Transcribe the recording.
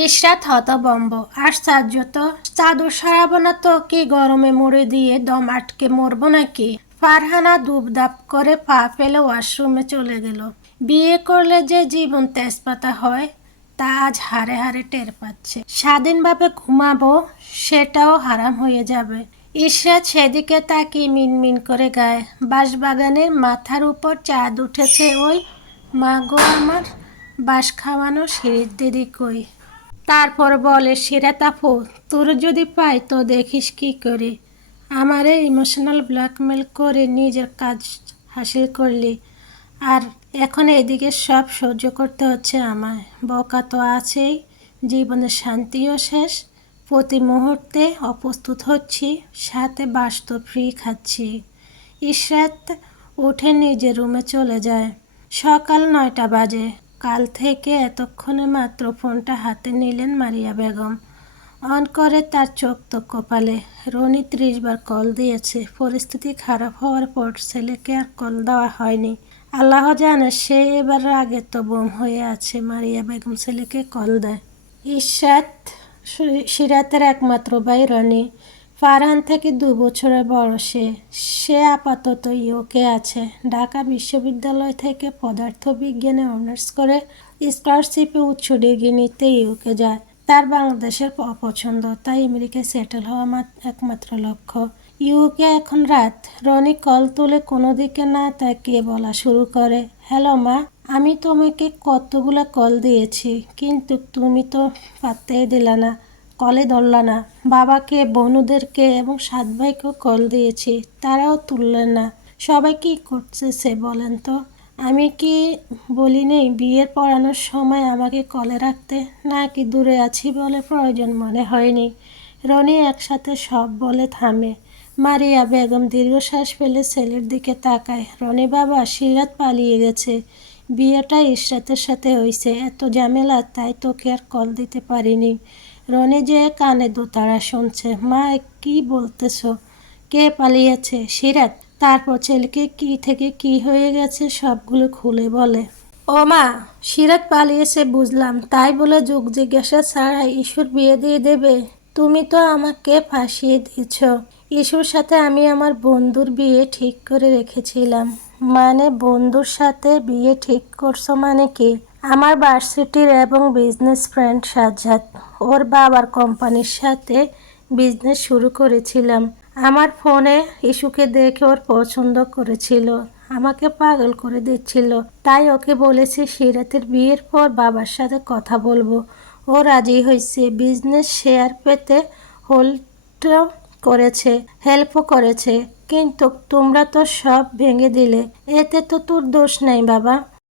ইশরাত হতভম্ব। আশ্চর্য তো, চাদর সারাবো না তো কি গরমে মুড়ি দিয়ে দম আটকে মরবো নাকি? ফারহানা দুবদাপ করে পা ফেলে ওয়াশরুমে চলে গেল। বিয়ে করলে যে জীবন তেজপাতা হয় তা আজ হাড়ে হাড়ে টের পাচ্ছে। স্বাধীনভাবে ঘুমাবো সেটাও হারাম হয়ে যাবে। ইশরাত সেদিকে তাকিয়ে মিনমিন করে গায়, বাঁশবাগানের মাথার উপর চাঁদ উঠেছে ওই। মা গো আমার, বাঁশ খাওয়ানো সিঁড়ির দিদি কই? তারপর বলে, সিরাত আপু, তোর যদি পাই তো দেখিস কি করি। আমারে ইমোশনাল ব্ল্যাকমেল করে নিজের কাজ হাসিল করলি, আর এখন এদিকে সব সহ্য করতে হচ্ছে আমায়। বকা তো আছেই, জীবনের শান্তিও শেষ। প্রতি মুহূর্তে অপ্রস্তুত হচ্ছি, সাথে বাস তো ফ্রি খাচ্ছি। ইশরাত উঠে নিজের রুমে চলে যায়। সকাল 9টা বাজে। কাল থেকে এতক্ষণে মাত্র ফোনটা হাতে নিলেন মারিয়া বেগম। অন করে তার চোখ তো কপালে। রনি 30 বার কল দিয়েছে। পরিস্থিতি খারাপ হওয়ার পর ছেলেকে আর কল দেওয়া হয়নি। আল্লাহ জানে সে এবার রাগে তো বোম হয়ে আছে। মারিয়া বেগম ছেলেকে কল দেয়। ইশরাত সিরাতের একমাত্র ভাই রনি। ফারহান থেকে 2 বছরের বড় সে। সে আপাতত ইউকে আছে। ঢাকা বিশ্ববিদ্যালয় থেকে পদার্থবিজ্ঞানে অনার্স করে স্কলারশিপে উচ্চ ডিগ্রি নিতে ইউকে যায়। তার বাংলাদেশের অপছন্দ, তাই আমেরিকায় সেটেল হওয়া একমাত্র লক্ষ্য। ইউকে এখন রাত। রনি কল তুলে কোনো দিকে না তাকিয়ে বলা শুরু করে, হ্যালো মা, আমি তোমাকে কতগুলা কল দিয়েছি, কিন্তু তুমি তো পাত্তাই দিলা না, কলে ধরলা না। বাবাকে, বনুদেরকে এবং 7 ভাইকেও কল দিয়েছি, তারাও তুললেন না। সবাই কি করতেছে বলেন তো? আমি কি বলি নেই বিয়ের পড়ানোর সময় আমাকে কলে রাখতে, নাকি দূরে আছি বলে প্রয়োজন মনে হয়নি? রনি একসাথে সব বলে থামে। মারিয়া বেগম দীর্ঘশ্বাস ফেলে ছেলের দিকে তাকায়। রনি বাবা, সিরাত পালিয়ে গেছে। বিয়েটা ইশরাতের সাথে হইছে, এত ঝামেলা, তাই তোকে আর কল দিতে পারিনি। রনি যে কানে দোতারা শুনছে। মা, কি বলতেছো? কে পালিয়েছে? সিরাত। তারপর ছেলেকে কি থেকে কি হয়ে গেছে সবগুলো খুলে বলে। ও মা, সিরাত পালিয়েছে বুঝলাম, তাই বলে যুগ জিজ্ঞাসা ছাড়াই ইস্যুর বিয়ে দিয়ে দেবে? তুমি তো আমাকে ফাঁসিয়ে দিয়েছ। ইস্যুর সাথে আমি আমার বন্ধুর বিয়ে ঠিক করে রেখেছিলাম। মানে বন্ধুর সাথে বিয়ে ঠিক করছো মানে কি? আমার ভার্সিটির এবং বিজনেস ফ্রেন্ড সাজ্জাদ, ওর বাবার কোম্পানির সাথে বিজনেস শুরু করেছিলাম। আমার ফোনে ইস্যুকে দেখে ওর পছন্দ করেছিল, আমাকে পাগল করে দিচ্ছিল। তাই ওকে বলেছি সিরাতের বিয়ের পর বাবার সাথে কথা বলবো। ও রাজি হয়েছে। বিজনেস শেয়ার পেতে হোল্ড করেছে, হেল্পও করেছে। কিন্তু তোমরা তো সব ভেঙে দিলে। এতে তো তোর দোষ নেই বাবা।